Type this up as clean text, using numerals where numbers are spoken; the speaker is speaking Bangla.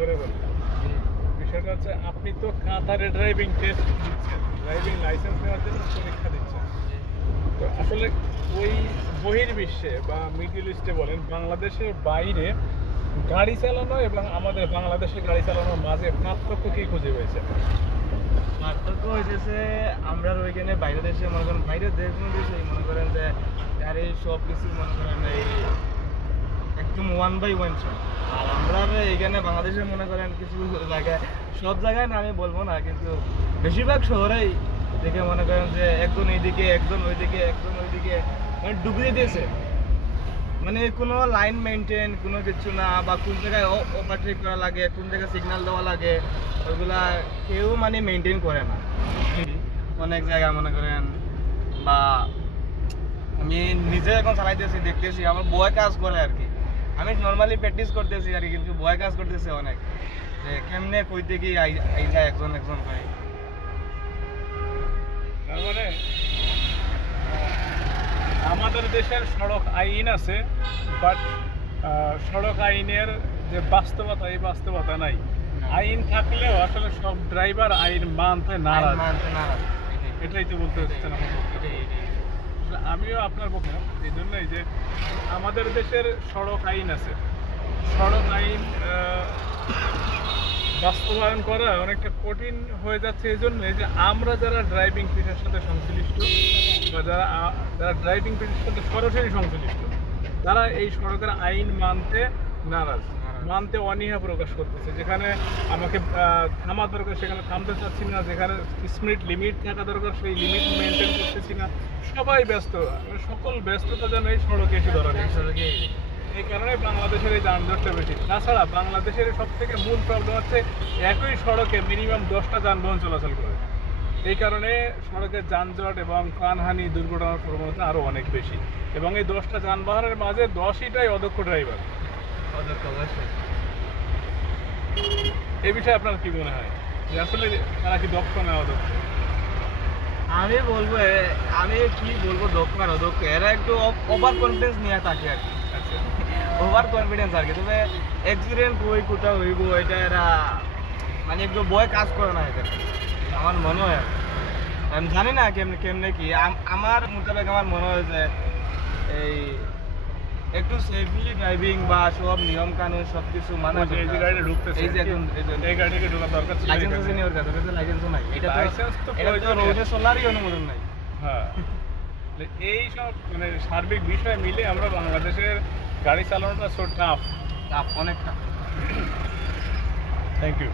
ধরে বলি, বিষয়টা হচ্ছে আপনি তো কাতারে ড্রাইভিং টেস্ট দিচ্ছেন, ড্রাইভিং লাইসেন্স নেওয়ার জন্য পরীক্ষা দিচ্ছেন। তো আসলে ওই বহির্বিশ্বে বা মিডল ইস্টে বলেন, বাংলাদেশের বাইরে গাড়ি চালানো এবং আমাদের বাংলাদেশে গাড়ি চালানোর মাঝে পার্থক্য কি খুঁজে পেয়েছে? পার্থক্য হইতেছে আমরা ওইখানে বাইরের দেশে মনে করেন, বাইরের দেশ কোনো দেশে মনে করেন যে গাড়ির সব কিছু মনে করেন এই একদম 1/1 সব। আর আমরা এইখানে বাংলাদেশে মনে করেন কিছু জায়গায়, সব জায়গায় না আমি বলবো না, কিন্তু বেশিরভাগ শহরেই দেখে মনে করেন যে একজন এইদিকে একজন ওইদিকে একজন ওইদিকে মানে ডুবিয়ে দিয়েছে, মানে কোনো লাইন মেনটেন কোনো কিছু না, বা কোন জায়গায় ওভারটেক করা লাগে, কোন জায়গায় সিগন্যাল দেওয়া লাগে, ওইগুলা কেউ মানে মেনটেন করে না অনেক জায়গায় মনে করেন। বা আমি নিজে এখন চালাইতেছি, দেখতেছি আমার বয় কাজ করে আর কি, আমি নর্মালি প্র্যাকটিস করতেছি আর কি, কিন্তু বয় কাজ করতেছে অনেক, যে কেমনে কইতে কি আই যায় একজন একজন করে। তার মানে আমাদের দেশের সড়ক আইন আছে, বাট সড়ক আইনের যে বাস্তবতা, এই বাস্তবতা নাই। আইন থাকলেও আসলে সব ড্রাইভার আইন মানতে নারাজ, এটাই তো বলতে হচ্ছেন আমার পক্ষে। আমিও আপনার পক্ষে এই জন্যই যে আমাদের দেশের সড়ক আইন আছে, সড়ক আইন বাস্তবায়ন করা অনেকটা কঠিন হয়ে যাচ্ছে এই জন্য যে আমরা যারা ড্রাইভিং পেশার সাথে সংশ্লিষ্ট বা যারা ড্রাইভিং পেশার সাথে সরাসরি সংশ্লিষ্ট, তারা এই সড়কের আইন মানতে নারাজ, মানতে অনীহা প্রকাশ করতেছে। যেখানে আমাকে থামা দরকার সেখানে থামতে চাচ্ছি না, যেখানে স্পিড লিমিট থাকা দরকার সেই লিমিট মেনটেন করতেছি না। সবাই ব্যস্ত, সকল ব্যস্ততা যেন এই সড়কে এসে ধরা নেই। এই কারণে বাংলাদেশের এই যানজটটা বেশি। তাছাড়া বাংলাদেশের সব থেকে মূল প্রবলেম হচ্ছে একই সড়কে মিনিমাম 10টা যানবাহন চলাচল করে। এই কারণে সড়কের যানজট এবং প্রাণহানি দুর্ঘটনার প্রবণতা আরও অনেক বেশি, এবং এই 10টা যানবাহনের মাঝে 10টাই অদক্ষ ড্রাইভার। এই বিষয়ে আপনার কি মনে হয় যে আসলে তারা কি দক্ষ না অদক্ষ? আমি বলবো, আমি কি বলবো, দক্ষ আর অদক্ষ, এরা একটু ওভার কনফিডেন্স নিয়ে থাকে আর কি, ওভার কনফিডেন্স আর কি। তবে অ্যাক্সিডেন্ট হই কোথাও হইব এটা এরা মানে একটু ভয় কাজ করে না এদের, আমার মনে হয়। আমি জানি না কেমনে কেমনে কি, আমার মোতাবেক আমার মনে হয় যে এই একটু সেফলি ড্রাইভিং বা সব নিয়ম কানুন সব কিছু মানে এই যে গাড়িটা ঢুকতেছে, এই যে এই গাড়িটাকে ঢোকা দরকার ছিল, লাইসেন্স আছে নি ওর কাছে, লাইসেন্সও নাই, এটা তো রোডে চলারই অনুমোদন নাই। হ্যাঁ, এই সব মানে সার্বিক বিষয় মিলে আমরা বাংলাদেশের গাড়ি চালানোটা সো টাফ, অনেক টাফ। Thank you.